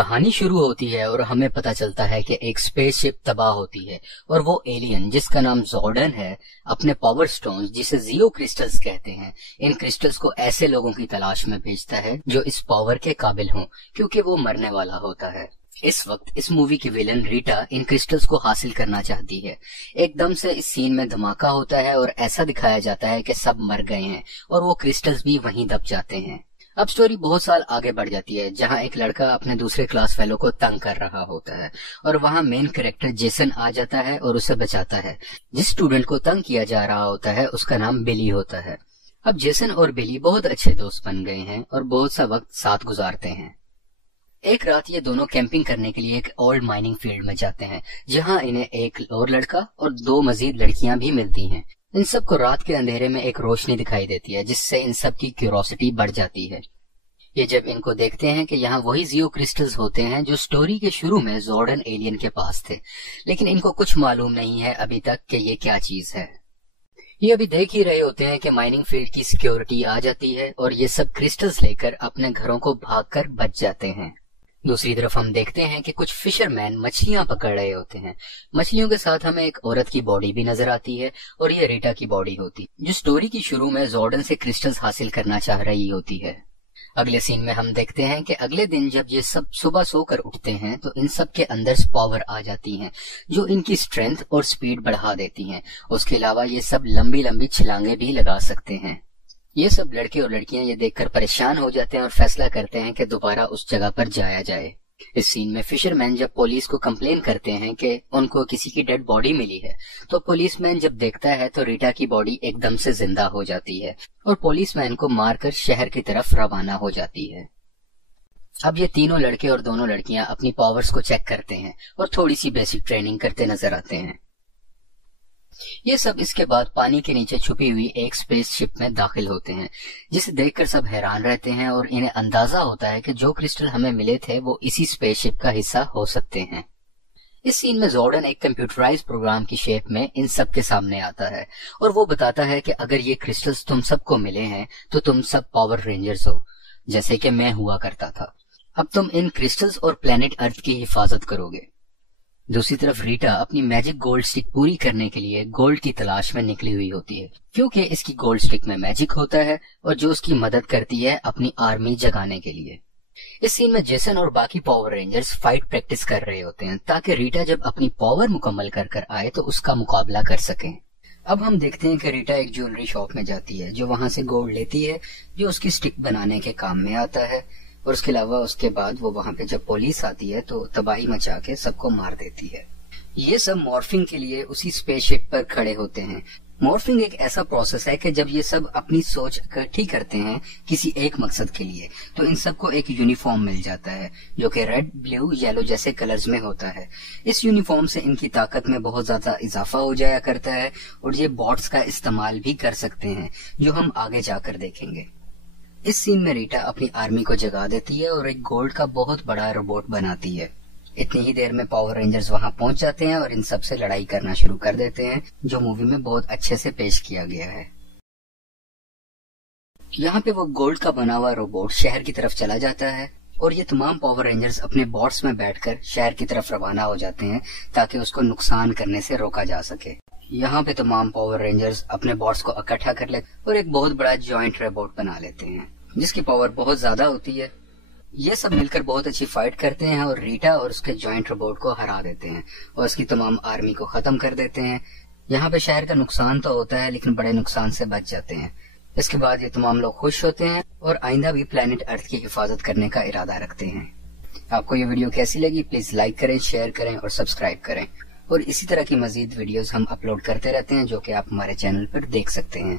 कहानी शुरू होती है और हमें पता चलता है कि एक स्पेसशिप तबाह होती है और वो एलियन जिसका नाम जॉर्डन है अपने पावर स्टोन्स जिसे जियो क्रिस्टल्स कहते हैं, इन क्रिस्टल्स को ऐसे लोगों की तलाश में भेजता है जो इस पावर के काबिल हों, क्योंकि वो मरने वाला होता है। इस वक्त इस मूवी की विलन रीटा इन क्रिस्टल्स को हासिल करना चाहती है। एकदम से इस सीन में धमाका होता है और ऐसा दिखाया जाता है कि सब मर गए हैं और वो क्रिस्टल्स भी वहीं दब जाते हैं। अब स्टोरी बहुत साल आगे बढ़ जाती है जहां एक लड़का अपने दूसरे क्लास फेलो को तंग कर रहा होता है और वहां मेन कैरेक्टर जेसन आ जाता है और उसे बचाता है। जिस स्टूडेंट को तंग किया जा रहा होता है उसका नाम बिली होता है। अब जेसन और बिली बहुत अच्छे दोस्त बन गए हैं और बहुत सा वक्त साथ गुजारते हैं। एक रात ये दोनों कैंपिंग करने के लिए एक ओल्ड माइनिंग फील्ड में जाते हैं जहां इन्हें एक और लड़का और 2 मजीद लड़कियां भी मिलती हैं। इन सबको रात के अंधेरे में एक रोशनी दिखाई देती है जिससे इन सब की क्यूरोसिटी बढ़ जाती है। ये जब इनको देखते हैं कि यहाँ वही जियो क्रिस्टल्स होते हैं जो स्टोरी के शुरू में जॉर्डन एलियन के पास थे, लेकिन इनको कुछ मालूम नहीं है अभी तक कि ये क्या चीज है। ये अभी देख ही रहे होते हैं कि माइनिंग फील्ड की सिक्योरिटी आ जाती है और ये सब क्रिस्टल्स लेकर अपने घरों को भागकर बच जाते हैं। दूसरी तरफ हम देखते हैं कि कुछ फिशरमैन मछलियां पकड़ रहे होते हैं। मछलियों के साथ हमें एक औरत की बॉडी भी नजर आती है और ये रीटा की बॉडी होती है जो स्टोरी की शुरू में जॉर्डन से क्रिस्टल्स हासिल करना चाह रही होती है। अगले सीन में हम देखते हैं कि अगले दिन जब ये सब सुबह सोकर उठते हैं तो इन सब के अंदर पावर आ जाती हैं जो इनकी स्ट्रेंथ और स्पीड बढ़ा देती हैं। उसके अलावा ये सब लंबी लंबी छलांगे भी लगा सकते हैं। ये सब लड़के और लड़कियां ये देखकर परेशान हो जाते हैं और फैसला करते हैं कि दोबारा उस जगह पर जाया जाए। इस सीन में फिशरमैन जब पुलिस को कंप्लेन करते हैं कि उनको किसी की डेड बॉडी मिली है तो पुलिसमैन जब देखता है तो रीटा की बॉडी एकदम से जिंदा हो जाती है और पुलिसमैन को मारकर शहर की तरफ रवाना हो जाती है। अब ये तीनों लड़के और दोनों लड़कियां अपनी पावर्स को चेक करते हैं और थोड़ी सी बेसिक ट्रेनिंग करते नजर आते हैं। ये सब इसके बाद पानी के नीचे छुपी हुई एक स्पेसशिप में दाखिल होते हैं जिसे देखकर सब हैरान रहते हैं और इन्हें अंदाजा होता है कि जो क्रिस्टल हमें मिले थे वो इसी स्पेसशिप का हिस्सा हो सकते हैं। इस सीन में जॉर्डन एक कंप्यूटराइज्ड प्रोग्राम की शेप में इन सब के सामने आता है और वो बताता है कि अगर ये क्रिस्टल्स तुम सबको मिले हैं तो तुम सब पावर रेंजर्स हो, जैसे कि मैं हुआ करता था। अब तुम इन क्रिस्टल्स और प्लेनेट अर्थ की हिफाजत करोगे। दूसरी तरफ रीटा अपनी मैजिक गोल्ड स्टिक पूरी करने के लिए गोल्ड की तलाश में निकली हुई होती है क्योंकि इसकी गोल्ड स्टिक में मैजिक होता है और जो उसकी मदद करती है अपनी आर्मी जगाने के लिए। इस सीन में जेसन और बाकी पावर रेंजर्स फाइट प्रैक्टिस कर रहे होते हैं ताकि रीटा जब अपनी पावर मुकम्मल कर आए तो उसका मुकाबला कर सकें। अब हम देखते हैं कि रीटा एक ज्वेलरी शॉप में जाती है जो वहां से गोल्ड लेती है जो उसकी स्टिक बनाने के काम में आता है और उसके अलावा उसके बाद वो वहां पे जब पुलिस आती है तो तबाही मचा के सबको मार देती है। ये सब मॉर्फिंग के लिए उसी स्पेसशिप पर खड़े होते हैं। मॉर्फिंग एक ऐसा प्रोसेस है कि जब ये सब अपनी सोच इकट्ठी करते हैं किसी एक मकसद के लिए तो इन सबको एक यूनिफॉर्म मिल जाता है जो कि रेड, ब्लू, येलो जैसे कलर्स में होता है। इस यूनिफॉर्म से इनकी ताकत में बहुत ज्यादा इजाफा हो जाया करता है और ये बॉट्स का इस्तेमाल भी कर सकते हैं जो हम आगे जाकर देखेंगे। इस सीन में रीटा अपनी आर्मी को जगा देती है और एक गोल्ड का बहुत बड़ा रोबोट बनाती है। इतनी ही देर में पावर रेंजर्स वहां पहुंच जाते हैं और इन सब से लड़ाई करना शुरू कर देते हैं जो मूवी में बहुत अच्छे से पेश किया गया है। यहाँ पे वो गोल्ड का बना हुआ रोबोट शहर की तरफ चला जाता है और ये तमाम पावर रेंजर्स अपने बॉट्स में बैठकर शहर की तरफ रवाना हो जाते हैं ताकि उसको नुकसान करने से रोका जा सके। यहाँ पे तमाम पावर रेंजर्स अपने बॉट्स को इकट्ठा कर लेते और एक बहुत बड़ा जॉइंट रोबोट बना लेते हैं जिसकी पावर बहुत ज्यादा होती है। ये सब मिलकर बहुत अच्छी फाइट करते हैं और रीटा और उसके जॉइंट रोबोट को हरा देते हैं और उसकी तमाम आर्मी को खत्म कर देते हैं। यहाँ पे शहर का नुकसान तो होता है लेकिन बड़े नुकसान से बच जाते हैं। इसके बाद ये तमाम लोग खुश होते हैं और आइंदा भी प्लेनेट अर्थ की हिफाजत करने का इरादा रखते हैं। आपको ये वीडियो कैसी लगी प्लीज लाइक करें, शेयर करें और सब्सक्राइब करें और इसी तरह की मजीद वीडियोस हम अपलोड करते रहते हैं जो कि आप हमारे चैनल पर देख सकते हैं।